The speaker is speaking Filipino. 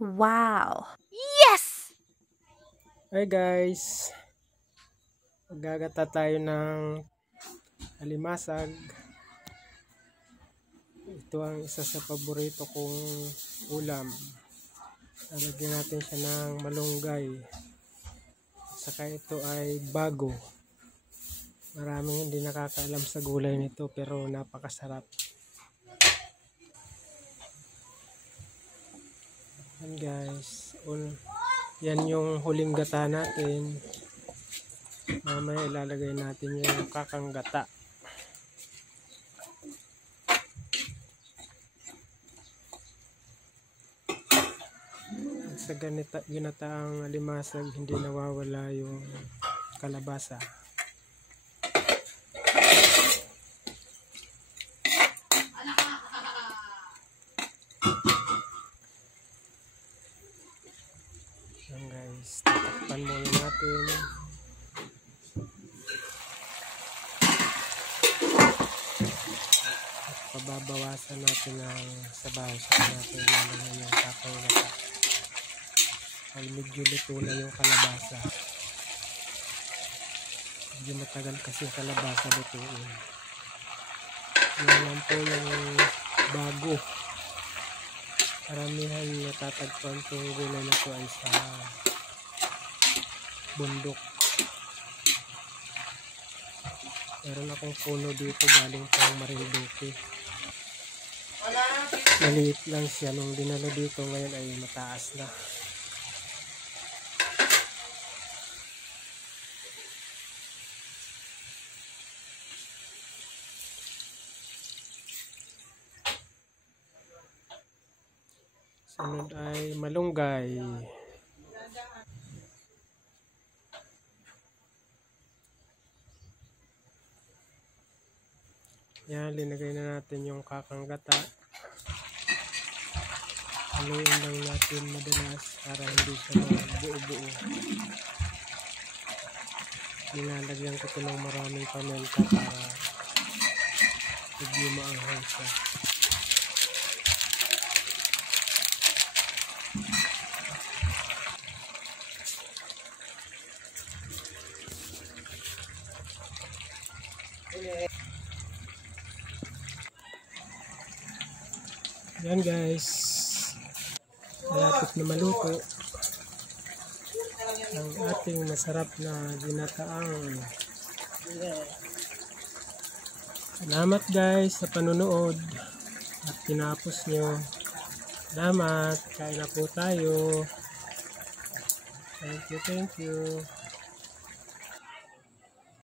Wow! Yes! Hi guys! Maggagata tayo ng alimasag. Ito ang isa sa paborito kong ulam. Lalagyan natin siya ng malunggay. Saka ito ay bago. Maraming hindi nakakaalam sa gulay nito pero napakasarap. Yan guys. Yan yung huling gata natin. Mamaya ilalagay natin yung kakang gata. Sa ginataang alimasag hindi nawawala yung kalabasa. Yan guys, tatakpan muna natin. At pababawasan natin ang sabaw sa natin lalagyan yung kakang gata. Ay medyo luto na yung kalabasa. Medyo matagal kasi yung kalabasa lutuin. Yan lang po yung bago. Karamihan natatagpuan itong gulay na ito ay sa bundok. Meron akong puno dito galing pang Marinduque. Maliit lang siya nung dinala dito, ngayon ay mataas na. Sunod ay malunggay. Yan, linagay na natin yung kakang gata. Haluin lang natin madalas para hindi siya buo-buo. Nilalagyan ko ito ng maraming paminta para medyo maanghang siya. Yan guys, malapit na maluto ang ating masarap na ginataang. Salamat guys sa panunood at tinapos nyo. Salamat, kain na po tayo. Thank you.